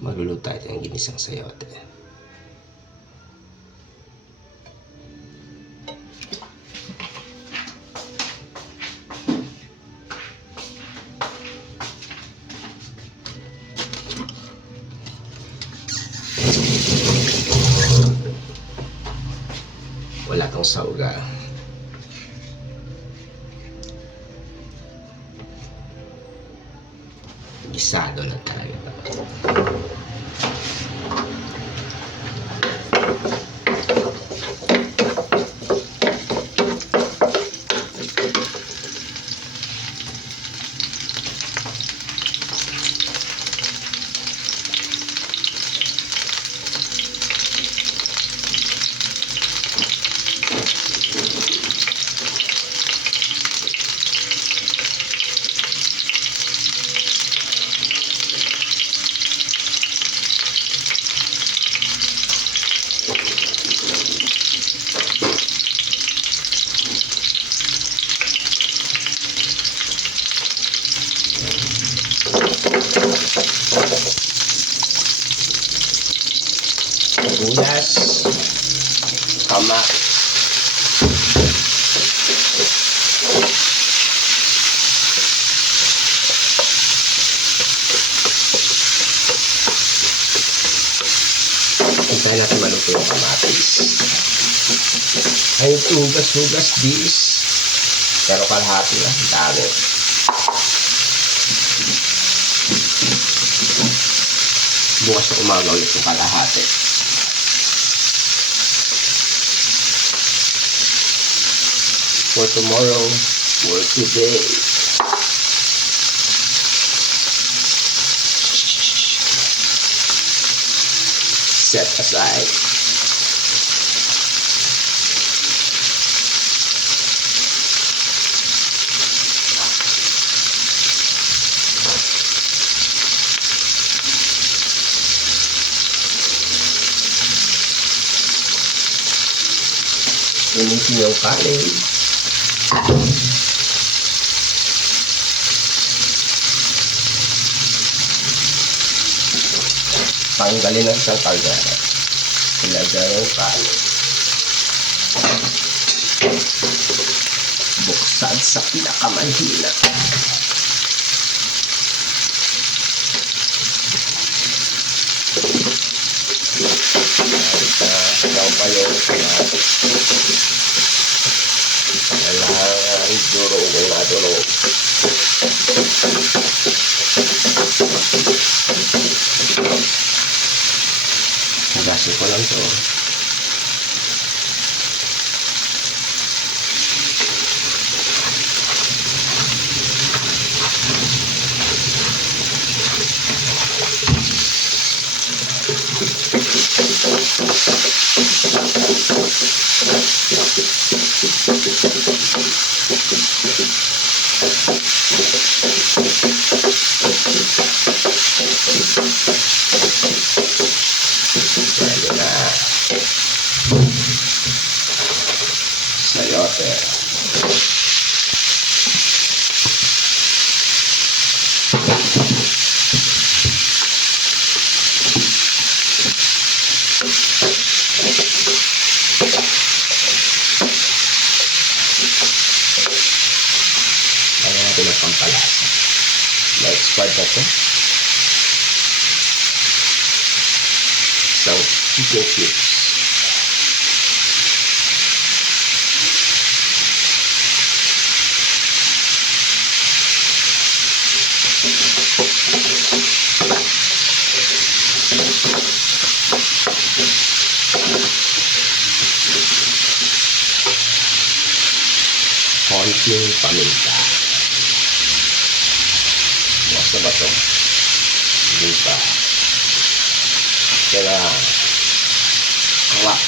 Magluluto tayo ng ginisang sayote. Wala tong sauga. Gisado lang talaga ito. Sibuyas, kamatis, hintayin natin maluto yung kamatis. Ay, hugas-hugas bis, pero kalahati lang, dami. Bukas na umaga ulit yung kalahati. For tomorrow, for today. Set aside. Initin yung kanin. Tanggalin ang isang kaldera. Ilagay yung kanin. Buksan sa pinakamahina. Daw pa yung kamatis. Kailangan durugin na durog. Hugasin ko lang ito. Pwede na. Sayote. Lagyan natin ang pampalasa. Na-expired na ito. Isang chicken chips. Konting paminta. Bukas na ba ito? Hindi pa. Kaya kalak.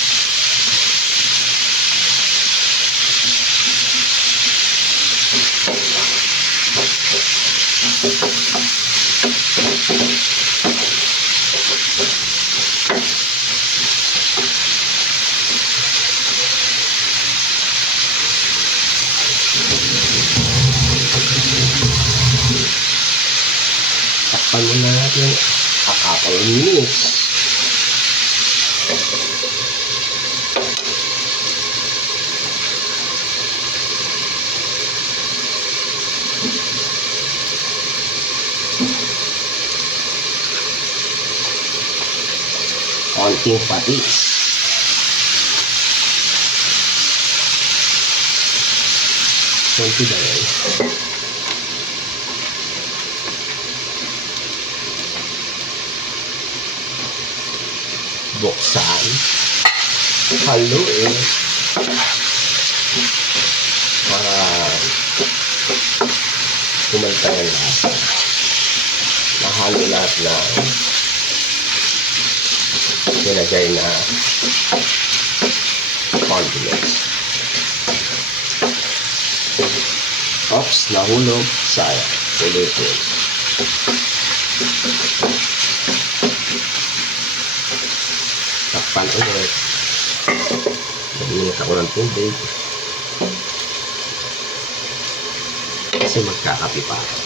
Takpan muna natin. a couple of minutes. Konting patis. Konti ba yun? Buksan. Haluin. Para kumanta ng lasa. Nahalo lahat na nilagay na condiments. Oops, nahulog. Sayang. Ulitin. Takpan ulit. Nag-init ako ng tubig. Kasi magkakapi pa ako.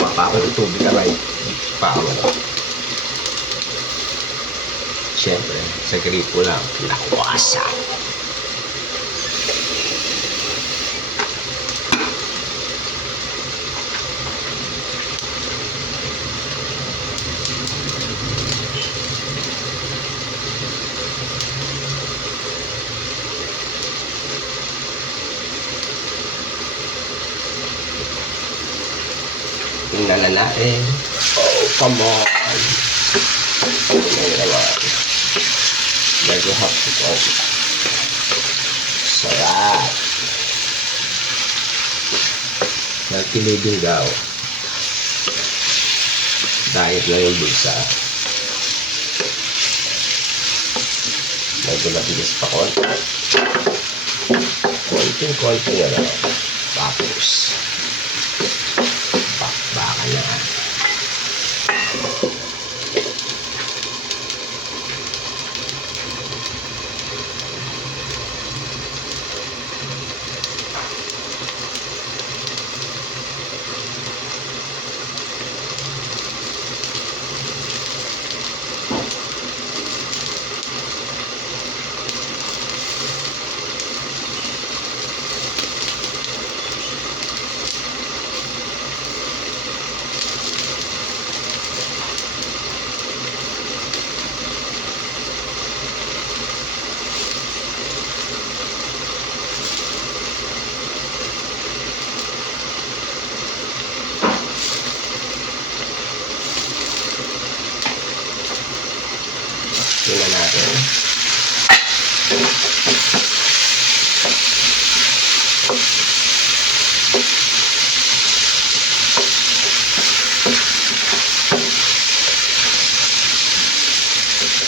Mapa ako ng tubig aray. Pa ako. Siyempre, sa gripo lang, nakuwasa. Tingnan na natin. Oh, come on. Tingnan naman. Medyo hot ito. Sarap. Nagpilibing daw. Diet na yung bulsa. Medyo matigas pa konti. Konting-konti na lang. Tapos bakbakan na. Tingnan natin.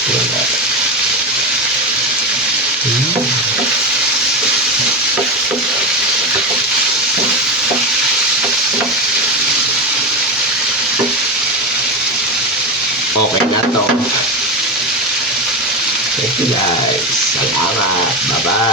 Tingnan natin. Okay na to. Thank you guys. Salamat. Bye-bye.